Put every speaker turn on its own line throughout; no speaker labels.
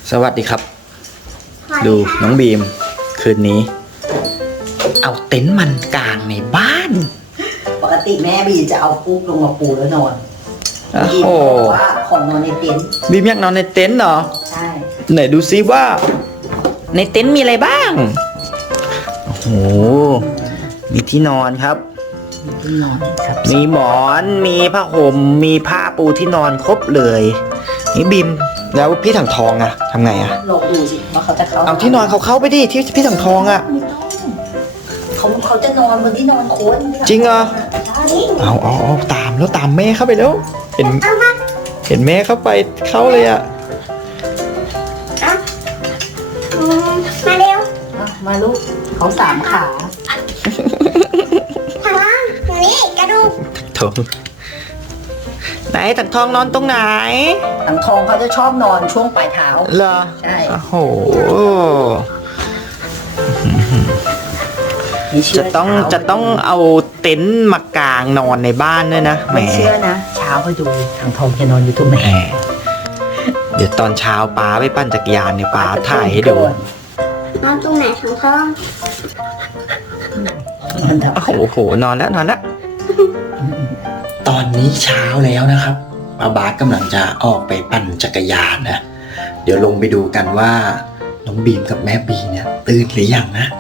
สวัสดีครับดูน้องบีมคืนนี้เอาเต็นท์มันกลางในบ้าน
ปกติแม่บีจะเอาฟูกลงมาปูแล้วนอน
โอ้
บี
โห
บอกว่าของนอนในเต็นท์
บีมอยากนอนในเต็นท์เหรอ
ใช่
ไหนดูซิว่า ในเต็นท์มีอะไรบ้างโอ้โหมีที่นอนครับ
มีที่นอนครับ
มีหมอนมีผ้าห่มมีผ้าปูที่นอนครบเลยนี่บีมแล้วพี่ถังทองอะทำไงอะ
ลองดูสิว่าเขาจะเข้า
เอาที่นอนเขาเข้าไปดิที่พี่ถังทองอะ
ไม่ต้องเขาจะนอนบนที่นอนโค้น
จริงเหรอ
ใช่
เอาตามแล้วตามแม่เข้าไปแล้วเห็นแม่เข้าไปเข้าเลยอะ
มาเร็ว
มาลูกเขาสามขา
ทางล่างนี่กระดูก
ทองไหนถังทองนอนตรงไหน
ถังทองเขาจะชอบนอนช่วงปลายเท้า
เหรอ
ใช่
โอ้โห
ไม่เชื่
จะต้องเอาเต็นท์มากางนอนในบ้านด้วยนะแหม
ไม่เชื่อนะเช้าไปดูถังทองจะนอนอยู่ตรงไหน
แหมเดี๋ยวตอนเช้าป้าไปปั่นจักรยานเนี่ยป้าถ่ายให้ดู
นอนตรงไหนทางท้อง
โอ้โหนอนแล้วตอนนี้เช้าแล้วนะครับป้าบาสกำลังจะออกไปปั่นจักรยานนะเดี๋ยวลงไปดูกันว่าน้องบีมกับแม่บีเนี่ยตื่นหรือยังนะ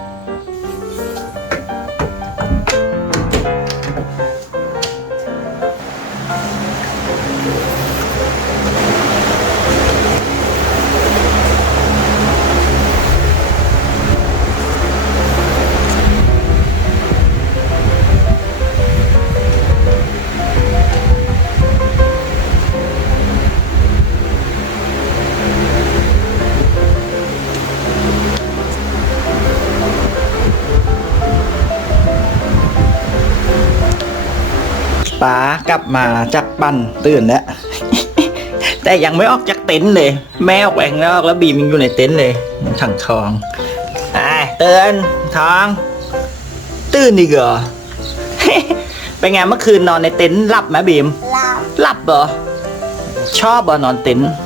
ป้ากลับมาจากปั่นตื่นแล้ว แต่ยังไม่ออกจากเต็นท์เลย แม่ออกแหวงแล้วบีมยังอยู่ในเต็นท์เลยถังทองไอ้ตื่นทองตื่นอีกเหรอ เป็นไงเมื่อคืนนอนในเต็นท์หลับไหมบีม
หลับ
หลับเหรอชอบเหรอนอนเต็นท์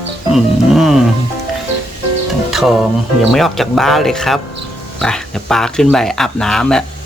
ถังทองยังไม่ออกจากบ้านเลยครับไปเดี๋ยวป้าขึ้นไปอาบน้ำแล้ว